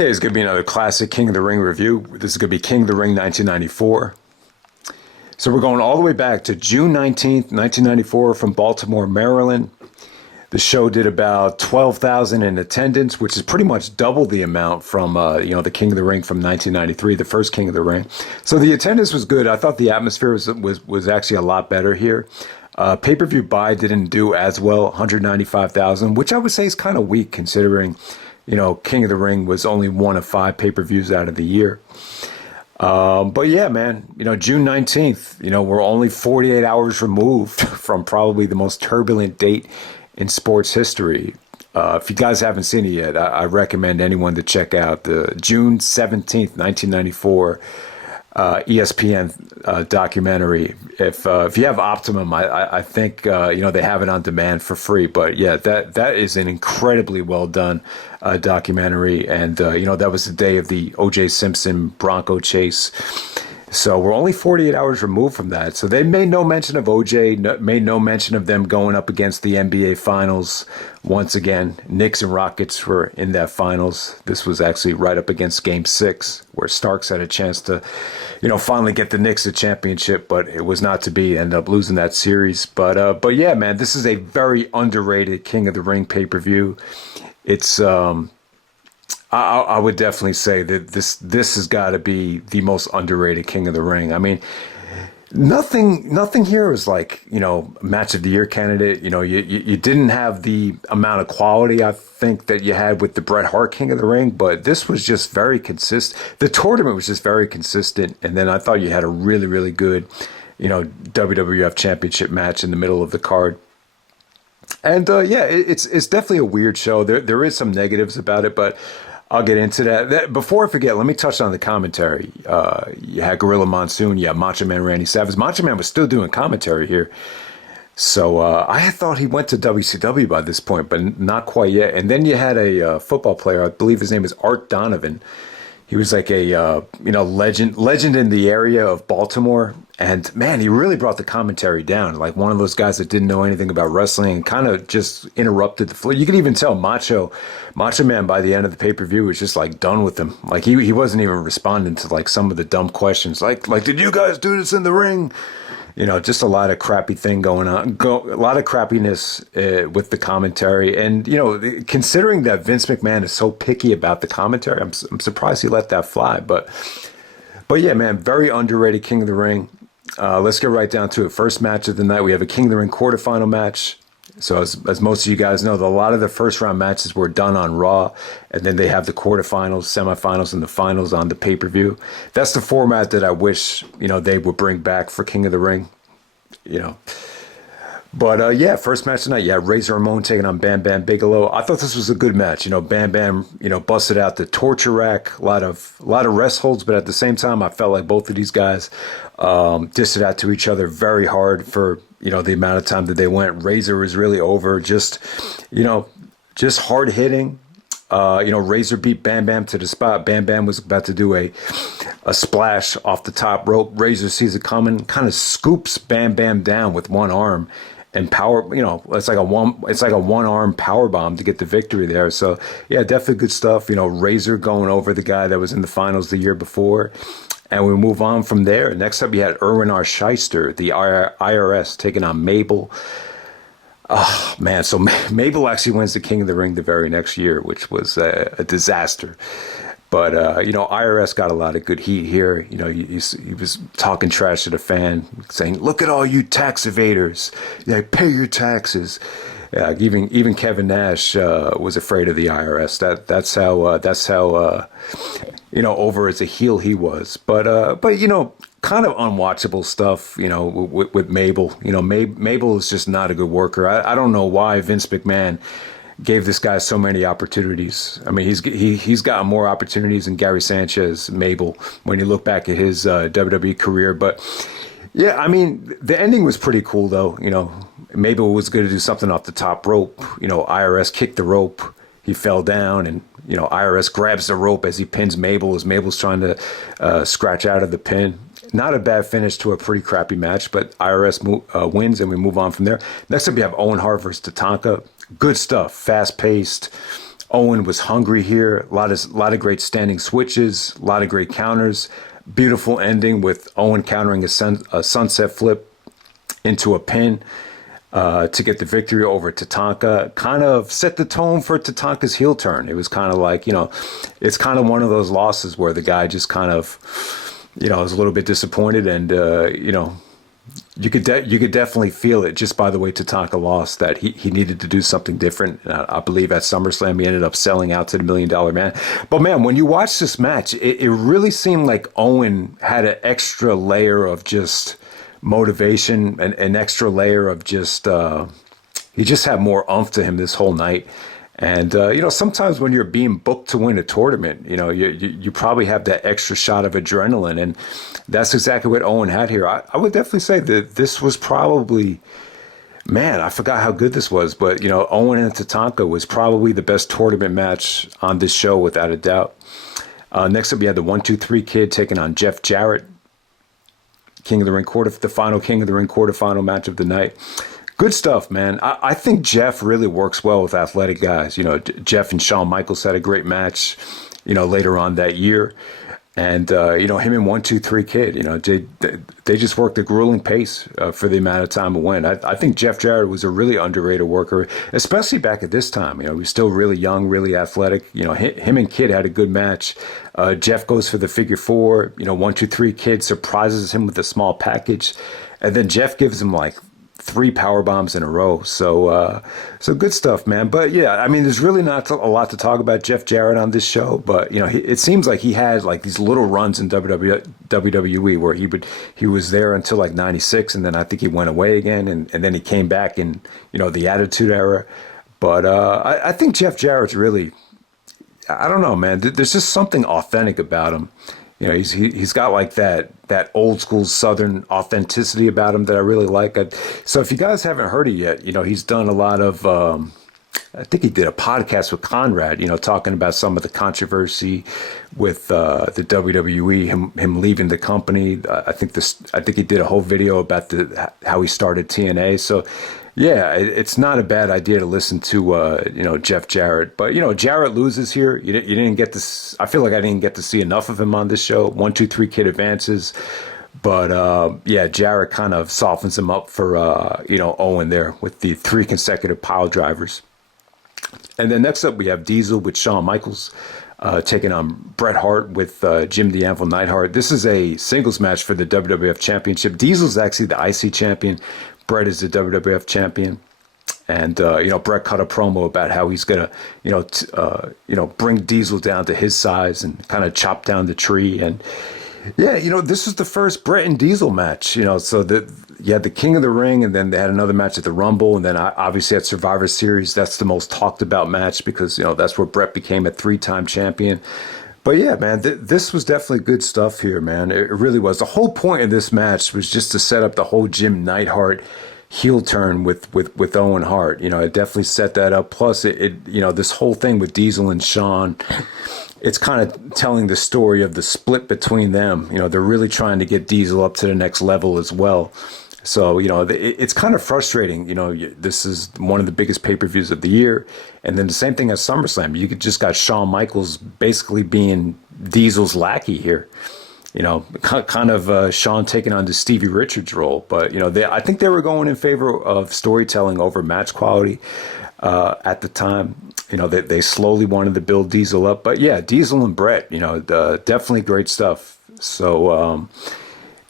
Okay, it's going to be another classic King of the Ring review. This is going to be King of the Ring 1994. So we're going all the way back to June 19th, 1994 from Baltimore, Maryland. The show did about 12,000 in attendance, which is pretty much double the amount from, the King of the Ring from 1993, the first King of the Ring. So the attendance was good. I thought the atmosphere was actually a lot better here. Pay-per-view buy didn't do as well, 195,000, which I would say is kind of weak considering, King of the Ring was only one of 5 pay-per-views out of the year. But yeah, man, June 19th, we're only 48 hours removed from probably the most turbulent date in sports history. If you guys haven't seen it yet, I recommend anyone to check out the June 17th, 1994 ESPN documentary. If you have Optimum, I think they have it on demand for free. But yeah, that is an incredibly well done documentary, and that was the day of the O.J. Simpson Bronco chase. So we're only 48 hours removed from that. So they made no mention of OJ, made no mention of them going up against the NBA Finals once again. Knicks and Rockets were in that Finals. This was actually right up against Game 6, where Starks had a chance to, finally get the Knicks a championship, but it was not to be. Ended up losing that series. But yeah, man, this is a very underrated King of the Ring pay-per-view. It's I would definitely say that this has got to be the most underrated King of the Ring. I mean, nothing here is like, match of the year candidate. You didn't have the amount of quality I think that you had with the Bret Hart King of the Ring, but this was just very consistent. The tournament was just very consistent, and then I thought you had a really, really good, WWF Championship match in the middle of the card. And yeah, it's definitely a weird show. There is some negatives about it, but I'll get into that. Before I forget, let me touch on the commentary. You had Gorilla Monsoon, you had Macho Man Randy Savage. Macho Man was still doing commentary here. So I had thought he went to WCW by this point, but not quite yet. And then you had a football player, I believe his name is Art Donovan. He was like a legend in the area of Baltimore, and man, he really brought the commentary down. Like one of those guys that didn't know anything about wrestling and kind of just interrupted the flow. You could even tell Macho Man by the end of the pay-per-view was just like done with him. Like he wasn't even responding to like some of the dumb questions. Like did you guys do this in the ring? Just a lot of crappy thing going on, a lot of crappiness with the commentary. And, considering that Vince McMahon is so picky about the commentary, I'm surprised he let that fly. But yeah, man, very underrated King of the Ring. Let's get right down to it. First match of the night, we have a King of the Ring quarterfinal match. So as most of you guys know, a lot of the first round matches were done on Raw, and then they have the quarterfinals, semifinals, and the finals on the pay-per-view. That's the format that I wish, they would bring back for King of the Ring, But yeah, first match tonight, you had Razer Ramon taking on Bam Bam Bigelow. I thought this was a good match. Bam Bam, busted out the torture rack, a lot of rest holds, but at the same time, I felt like both of these guys dissed it out to each other very hard for the amount of time that they went. Razer was really over, just hard hitting. Razer beat Bam Bam to the spot. Bam Bam was about to do a splash off the top rope. Razer sees it coming, kind of scoops Bam Bam down with one arm, and power. It's like a one arm power bomb to get the victory there. So yeah, definitely good stuff. Razer going over the guy that was in the finals the year before. And we move on from there. Next up, you had Erwin R. Shyster, the IRS, taking on Mabel. Oh, man. So Mabel actually wins the King of the Ring the very next year, which was a disaster. But, IRS got a lot of good heat here. He was talking trash to the fan, saying, look at all you tax evaders. Pay your taxes. Even Kevin Nash was afraid of the IRS. That's how over as a heel he was. But kind of unwatchable stuff. With Mabel. Mabel is just not a good worker. I don't know why Vince McMahon gave this guy so many opportunities. I mean, he's gotten more opportunities than Gary Sanchez, Mabel, when you look back at his WWE career. But yeah, I mean, the ending was pretty cool though. Mabel was going to do something off the top rope. IRS kicked the rope. He fell down, and IRS grabs the rope as he pins Mabel as Mabel's trying to scratch out of the pin. Not a bad finish to a pretty crappy match, but IRS wins, and we move on from there. Next up, we have Owen Hart versus Tatanka. Good stuff, fast-paced. Owen was hungry here. A lot of great standing switches, a lot of great counters. Beautiful ending with Owen countering a sunset flip into a pin to get the victory over Tatanka. Kind of set the tone for Tatanka's heel turn. It was kind of like, it's kind of one of those losses where the guy just kind of, was a little bit disappointed, and you could definitely feel it just by the way Tatanka lost, that he needed to do something different. I believe at SummerSlam he ended up selling out to the $1 Million Man. But man, when you watch this match, it really seemed like Owen had an extra layer of just motivation, an extra layer of just he just had more oomph to him this whole night. And sometimes when you're being booked to win a tournament, you probably have that extra shot of adrenaline, and that's exactly what Owen had here. I would definitely say that this was probably, man, I forgot how good this was, but Owen and Tatanka was probably the best tournament match on this show without a doubt. Next up, we had the 1-2-3 Kid taking on Jeff Jarrett, the final King of the Ring quarterfinal match of the night. Good stuff, man. I think Jeff really works well with athletic guys. Jeff and Shawn Michaels had a great match, later on that year. And, him and 1-2-3 Kid, they just worked a grueling pace for the amount of time it went. I think Jeff Jarrett was a really underrated worker, especially back at this time. He was still really young, really athletic. Him and Kid had a good match. Jeff goes for the figure four. 1-2-3 Kid surprises him with a small package. And then Jeff gives him like 3 power bombs in a row. So good stuff, man. But yeah, I mean, there's really not a lot to talk about Jeff Jarrett on this show, but it seems like he had like these little runs in WWE where he was there until like 96, and then I think he went away again, and then he came back in, the Attitude Era. But I think Jeff Jarrett's really, I don't know, man. There's just something authentic about him. He's got like that old school Southern authenticity about him that I really like. So if you guys haven't heard it yet, he's done a lot of, I think he did a podcast with Conrad, talking about some of the controversy with the WWE, him leaving the company. I think he did a whole video about how he started TNA. So yeah, it's not a bad idea to listen to, Jeff Jarrett. But, Jarrett loses here. You didn't get to, I feel like I didn't get to see enough of him on this show. 1-2-3 Kid advances. But, yeah, Jarrett kind of softens him up for, Owen there with the 3 consecutive pile drivers. And then next up, we have Diesel with Shawn Michaels taking on Bret Hart with Jim the Anvil Neidhart. This is a singles match for the WWF Championship. Diesel's actually the IC champion. Bret is the WWF champion. And, Bret cut a promo about how he's going to, bring Diesel down to his size and kind of chop down the tree. And, yeah, this was the first Bret and Diesel match, so you had the King of the Ring, and then they had another match at the Rumble, and then obviously at Survivor Series. That's the most talked about match because, that's where Bret became a 3-time champion. But yeah, man, this was definitely good stuff here, man. It really was. The whole point of this match was just to set up the whole Jim Neidhart heel turn with Owen Hart. It definitely set that up. Plus, this whole thing with Diesel and Shawn, it's kind of telling the story of the split between them. They're really trying to get Diesel up to the next level as well. So, it's kind of frustrating. This is one of the biggest pay-per-views of the year. And then the same thing at SummerSlam. You just got Shawn Michaels basically being Diesel's lackey here. Kind of Shawn taking on the Stevie Richards role. But, I think they were going in favor of storytelling over match quality at the time. They slowly wanted to build Diesel up. But, yeah, Diesel and Bret, definitely great stuff. So,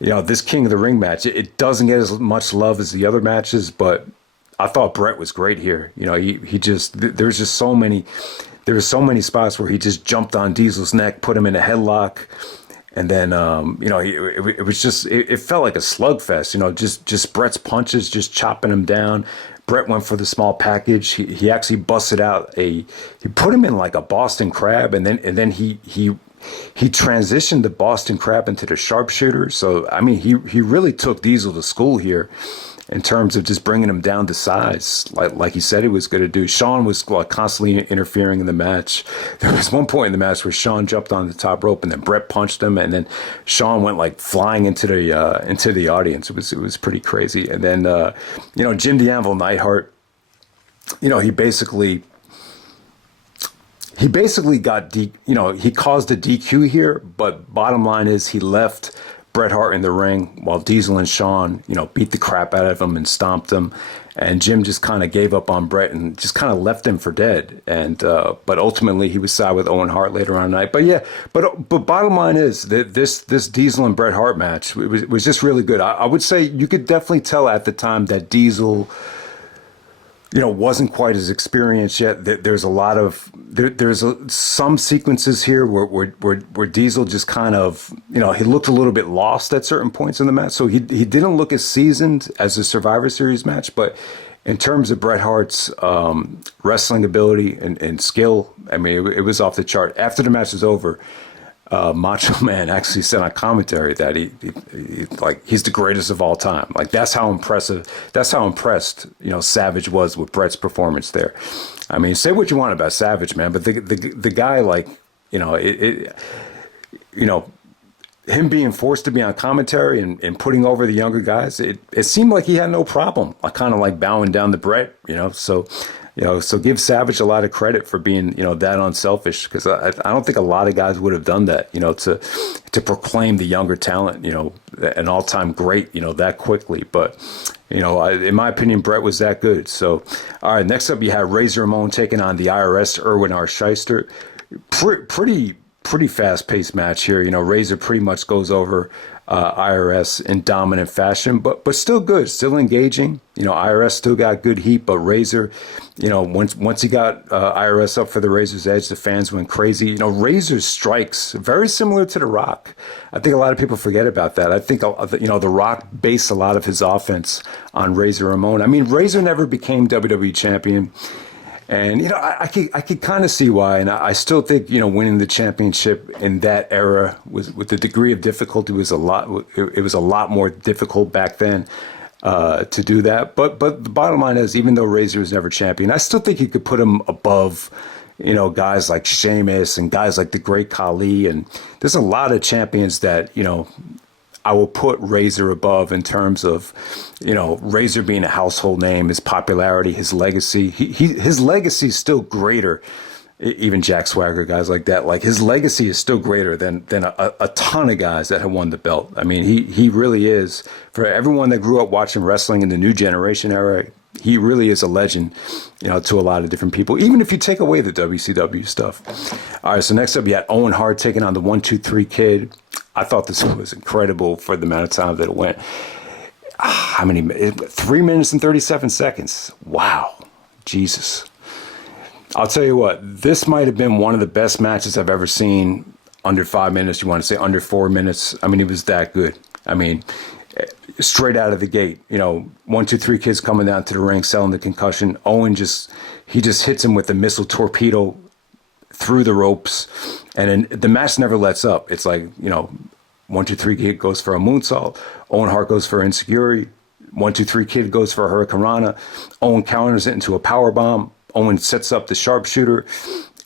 this King of the Ring match, it doesn't get as much love as the other matches, but I thought Bret was great here. He just, there was so many spots where he just jumped on Diesel's neck, put him in a headlock. And then, it was just, it felt like a slugfest, just Bret's punches, just chopping him down. Bret went for the small package. He actually busted out he put him in like a Boston Crab, and then he transitioned the Boston Crab into the sharpshooter. So, I mean, he really took Diesel to school here in terms of just bringing him down to size, like he said he was going to do. Shawn was constantly interfering in the match. There was one point in the match where Shawn jumped on the top rope, and then Bret punched him, and then Shawn went flying into the audience. It was pretty crazy. And then Jim the Anvil Neidhart, he basically he basically he caused a DQ here, but bottom line is he left Bret Hart in the ring while Diesel and Shawn, beat the crap out of him and stomped him. And Jim just kind of gave up on Bret and just kind of left him for dead. And but ultimately he was side with Owen Hart later on night. But yeah, but bottom line is that this Diesel and Bret Hart match was just really good. I would say you could definitely tell at the time that Diesel, wasn't quite as experienced yet. There's a lot of some sequences here where Diesel just kind of he looked a little bit lost at certain points in the match. So he didn't look as seasoned as the Survivor Series match, but in terms of Bret Hart's wrestling ability and skill, I mean it was off the chart. After the match was over, Macho Man actually said on commentary that he's the greatest of all time. Like that's how impressed Savage was with Bret's performance there. I mean, say what you want about Savage, man, but the guy, him being forced to be on commentary and putting over the younger guys, it seemed like he had no problem. I kind of like bowing down to Bret, so. So give Savage a lot of credit for being, that unselfish, because I don't think a lot of guys would have done that, to proclaim the younger talent, an all-time great, that quickly. But, in my opinion, Bret was that good. So, all right, next up you have Razer Ramon taking on the Irs Erwin R Shyster. Pretty fast-paced match here. Razer pretty much goes over IRS in dominant fashion, but still good, still engaging. IRS still got good heat, but Razer, once he got IRS up for the Razor's Edge, the fans went crazy. Razor's strikes very similar to The Rock. I think a lot of people forget about that. I think The Rock based a lot of his offense on Razor Ramon. I mean, Razor never became WWE champion. And, I could kind of see why. And I still think, winning the championship in that era was, with the degree of difficulty, it was a lot more difficult back then to do that. But the bottom line is, even though Razor was never champion, I still think you could put him above, guys like Sheamus and guys like the Great Khali. And there's a lot of champions that, I will put Razor above in terms of, Razor being a household name, his popularity, his legacy. His legacy is still greater. Even Jack Swagger, guys like that. Like his legacy is still greater than a ton of guys that have won the belt. I mean, he really is. For everyone that grew up watching wrestling in the new generation era, he really is a legend, to a lot of different people, even if you take away the WCW stuff. All right, so next up, you had Owen Hart taking on the 1-2-3 Kid. I thought this was incredible for the amount of time that it went. How many? 3 minutes and 37 seconds. Wow. Jesus. I'll tell you what, this might have been one of the best matches I've ever seen under 5 minutes. You want to say under 4 minutes? I mean, it was that good. I mean, straight out of the gate, 1-2-3 Kids coming down to the ring, selling the concussion. Owen just hits him with a missile torpedo through the ropes, and then the match never lets up. It's like, 1-2-3 Kid goes for a moonsault. Owen Hart goes for insecurity. 1-2-3 Kid goes for a Hurricane Rana. Owen counters it into a power bomb. Owen sets up the sharpshooter.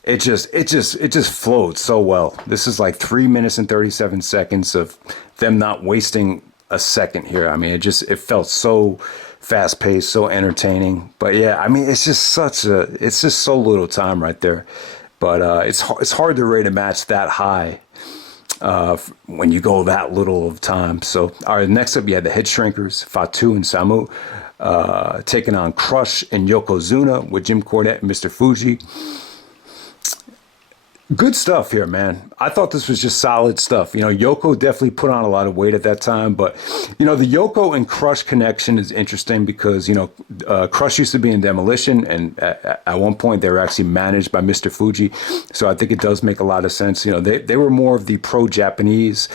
It just flowed so well. This is like 3 minutes and 37 seconds of them not wasting a second here. I mean, it felt so fast paced, so entertaining. But yeah, I mean, it's just so little time right there. But it's hard to rate a match that high when you go that little of time. So, all right, next up, you had the Headshrinkers, Fatu and Samu, taking on Crush and Yokzuna with Jim Cornette and Mr. Fuji. Good stuff here, man. I thought this was just solid stuff. Yoko definitely put on a lot of weight at that time, but the Yoko and Crush connection is interesting because Crush used to be in Demolition, and at one point they were actually managed by Mr. Fuji. So I think it does make a lot of sense. They were more of the pro-Japanese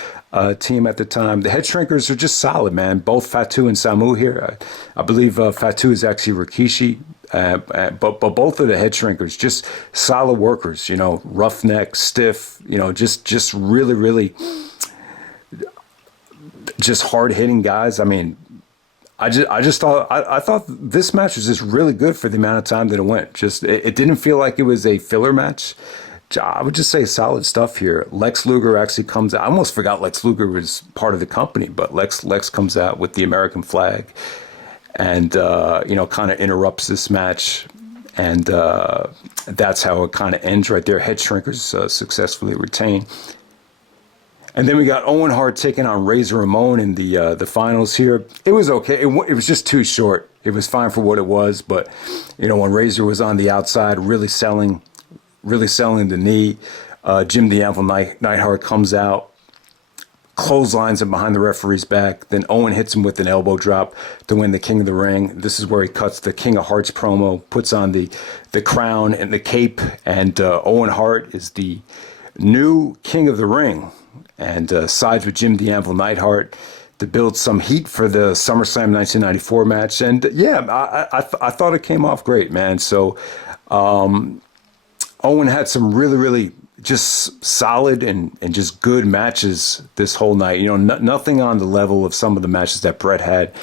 team at the time. The Headshrinkers are just solid, man. Both Fatu and Samu here. I believe Fatu is actually Rikishi. But both of the Headshrinkers, just solid workers, roughneck, stiff, just really, really just hard hitting guys. I mean, I thought this match was just really good for the amount of time that it went. It didn't feel like it was a filler match. I would just say solid stuff here. Lex Luger actually comes out. I almost forgot Lex Luger was part of the company, but Lex comes out with the American flag. And, kind of interrupts this match. And that's how it kind of ends right there. Headshrinkers successfully retained. And then we got Owen Hart taking on Razer Ramon in the finals here. It was okay. It was just too short. It was fine for what it was, but when Razer was on the outside, really selling the knee, Jim the Anvil Neidhart comes out, clotheslines him behind the referee's back. Then Owen hits him with an elbow drop to win the King of the Ring. This is where he cuts the King of Hearts promo, puts on the crown and the cape, and Owen Hart is the new King of the Ring, and sides with Jim the Anvil Neidhart to build some heat for the SummerSlam 1994 match. And I thought it came off great, man. So Owen had some really, really just solid and just good matches this whole night. Nothing on the level of some of the matches that Bret had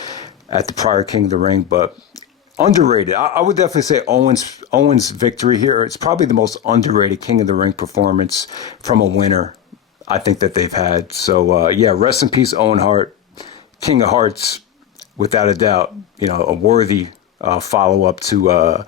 at the prior King of the Ring, but underrated. I would definitely say Owen's victory here, it's probably the most underrated King of the Ring performance from a winner I think that they've had. So rest in peace, Owen Hart, King of Hearts, without a doubt. A worthy follow-up to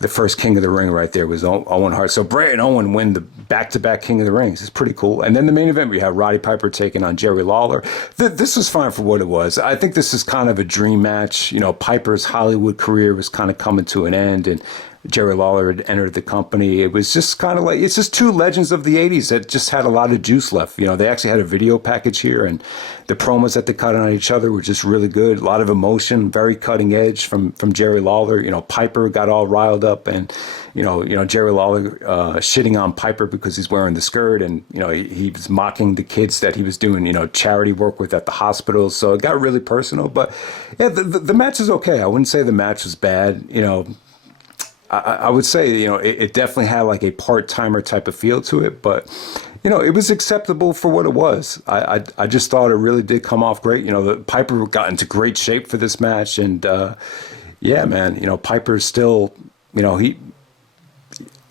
the first King of the Ring right there was Owen Hart. So Bret and Owen win the back-to-back King of the Rings. It's pretty cool. And then the main event, we have Roddy Piper taking on Jerry Lawler. This was fine for what it was. I think this is kind of a dream match. Piper's Hollywood career was kind of coming to an end, and Jerry Lawler had entered the company. It was just kind of like, it's just two legends of the 80s that just had a lot of juice left. They actually had a video package here, and the promos that they cut on each other were just really good. A lot of emotion, very cutting edge from Jerry Lawler. Piper got all riled up, and Jerry Lawler shitting on Piper because he's wearing the skirt, and he was mocking the kids that he was doing charity work with at the hospital. So it got really personal. But yeah, the match is okay. I wouldn't say the match was bad. I would say, it definitely had like a part-timer type of feel to it, but, it was acceptable for what it was. I just thought it really did come off great. The Piper got into great shape for this match, and, man, Piper's still, he,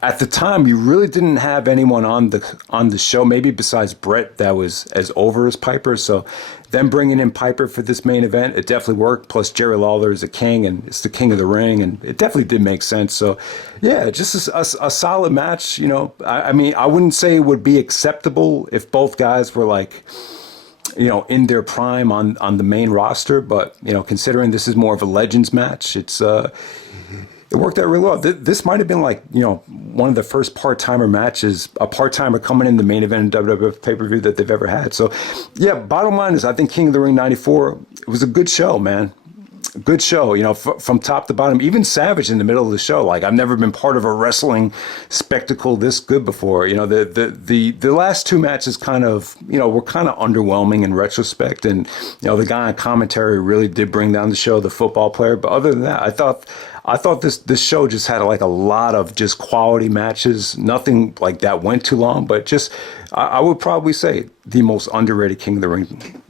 at the time, you really didn't have anyone on the show, maybe besides Bret, that was as over as Piper. So them bringing in Piper for this main event, it definitely worked. Plus Jerry Lawler is a king, and it's the King of the Ring, and it definitely did make sense. So yeah, just a solid match. I mean, I wouldn't say it would be acceptable if both guys were like, in their prime on the main roster, but considering this is more of a Legends match, it worked out really well. This might have been like, one of the first part-timer matches, a part-timer coming in the main event in WWF pay-per-view that they've ever had. So, yeah, bottom line is I think King of the Ring 94, it was a good show, man. Good show, from top to bottom. Even Savage in the middle of the show. Like, I've never been part of a wrestling spectacle this good before. The last two matches kind of, were kind of underwhelming in retrospect. And, the guy on commentary really did bring down the show, the football player. But other than that, I thought this show just had like a lot of just quality matches. Nothing like that went too long, but just I would probably say the most underrated King of the Ring